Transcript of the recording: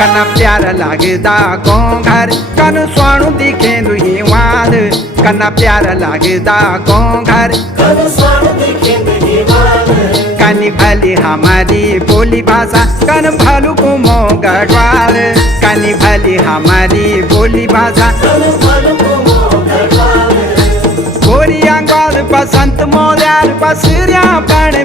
कना प्यारा लागदा गाँव घर कन स्वाणु दिखे दुही वाल कना प्यारा लागदा गाँव घर कनी भली हमारी बोली भाषा कन भालू को गढ़वाल कनी भली हमारी बोली भाषा गोरिया गाल बसंत मोल्यार बसरिया बण